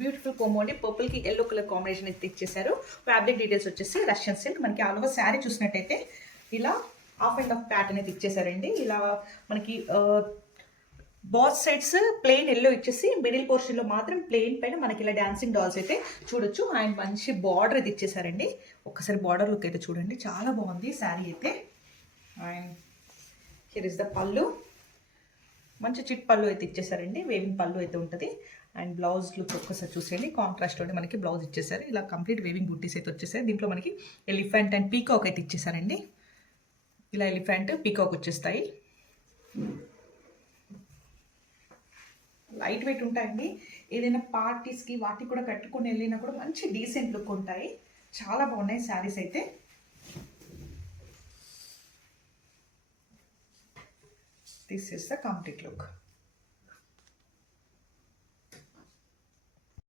Beautiful కోమోడి పర్పుల్కి yellow colour combination అయితే ఇచ్చేసారు. Fabric details వచ్చేసి రష్యన్ సిల్క్. మనకి ఆల్ ఓవర్ శారీ చూసినట్టయితే ఇలా హాఫ్ అండ్ హాఫ్ ప్యాటర్న్ అయితే ఇచ్చేసారండి. ఇలా మనకి బాత్ సైడ్స్ ప్లెయిన్ ఎల్లో ఇచ్చేసి మిడిల్ పోర్షన్లో మాత్రం ప్లెయిన్ పైన మనకి ఇలా డాన్సింగ్ డాల్స్ అయితే చూడొచ్చు. అండ్ మంచి బార్డర్ అయితే ఇచ్చేసారండి. ఒక్కసారి బార్డర్ లుక్ అయితే చూడండి, చాలా బాగుంది శారీ అయితే. అండ్ హియర్ ఇస్ ద పళ్ళు, మంచి చిట్ పళ్ళు అయితే ఇచ్చేసారండి. వేవింగ్ పళ్ళు అయితే ఉంటుంది. అండ్ బ్లౌజ్ లుక్ ఒక్కసారి చూసేయండి, కాంట్రాస్ట్ తోటి మనకి బ్లౌజ్ ఇచ్చేసారు. ఇలా కంప్లీట్ వేవింగ్ బుట్టీస్ అయితే వచ్చేసాయి. దీంట్లో మనకి ఎలిఫెంట్ అండ్ పీకాక్ అయితే ఇచ్చేసారండి. ఇలా ఎలిఫెంట్ పీకాక్ వచ్చేస్తాయి. లైట్ వెయిట్ ఉంటాయండి. ఏదైనా పార్టీస్కి వాటికి కూడా కట్టుకుని వెళ్ళినా కూడా మంచి డీసెంట్ లుక్ ఉంటాయి. చాలా బాగున్నాయి శారీస్ అయితే. This is the complete look.